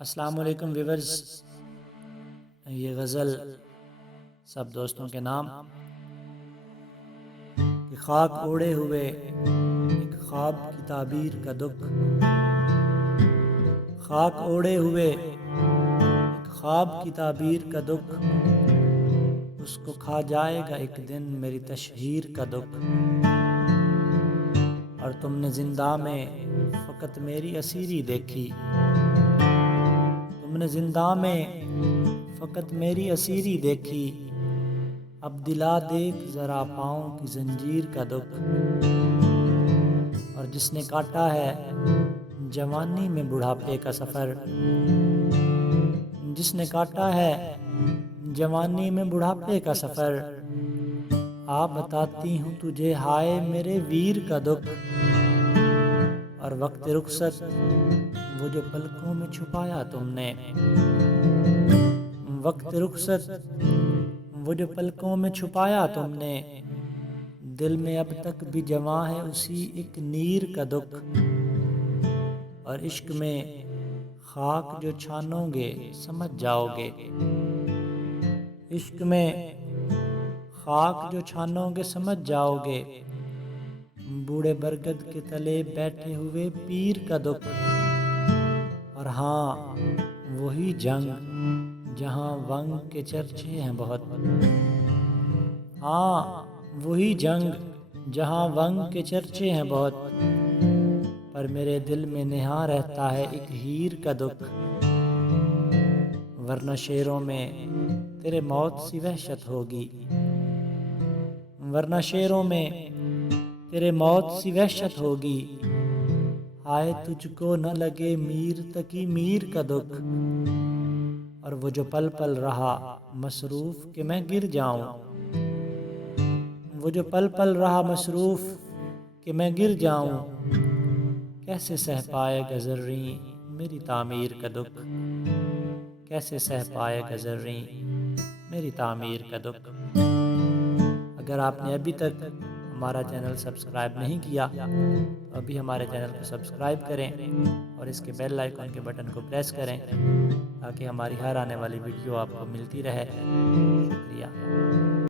अस्सलाम वालेकुम व्यूअर्स। ये गज़ल सब दोस्तों के नाम। कि खाक ओढ़े हुए एक ख्वाब की ताबीर का दुख, खाक ओढ़े हुए एक ख्वाब की ताबीर का दुख, उसको खा जाएगा एक दिन मेरी तशहीर का दुख। और तुमने जिंदा में फ़कत मेरी असीरी देखी, तुमने जिंदा में फ़कत मेरी असीरी देखी, अब दिला देख ज़रा पाँव की जंजीर का दुख। और जिसने काटा है जवानी में बुढ़ापे का सफ़र, जिसने काटा है जवानी में बुढ़ापे का सफ़र, आ बताती हूँ तुझे हाय मेरे वीर का दुख। और वक्त रुखसत वो जो पलकों में छुपाया तुमने, वक्त रुखसत वो जो पलकों में छुपाया तुमने, दिल में अब तक भी जमा है उसी एक नीर का दुख। और इश्क में खाक जो छानोगे समझ जाओगे, इश्क में खाक जो छानोगे समझ जाओगे, बूढ़े बरगद के तले बैठे हुए पीर का दुख। और हाँ, वही जंग जहाँ वंग के चर्चे हैं बहुत, हाँ वही जंग जहाँ वंग के चर्चे हैं बहुत, पर मेरे दिल में नेहा रहता है एक हीर का दुख। वरना शेरों में तेरे मौत सी वहशत होगी, वरना शेरों में तेरे मौत सी वहशत होगी, हाय तुझको न लगे मीर तकी मीर का दुख। और वो जो पल पल रहा मसरूफ़ कि मैं गिर जाऊं, वो जो पल पल रहा मसरूफ़ कि मैं गिर जाऊं, कैसे सह पाएगा ज़र्री मेरी तामीर का दुख, कैसे सह पाएगा ज़र्री मेरी तामीर का दुख। अगर आपने अभी तक हमारा चैनल सब्सक्राइब नहीं किया तो अभी हमारे चैनल को सब्सक्राइब करें और इसके बेल आइकन के बटन को प्रेस करें ताकि हमारी हर आने वाली वीडियो आपको मिलती रहे। शुक्रिया।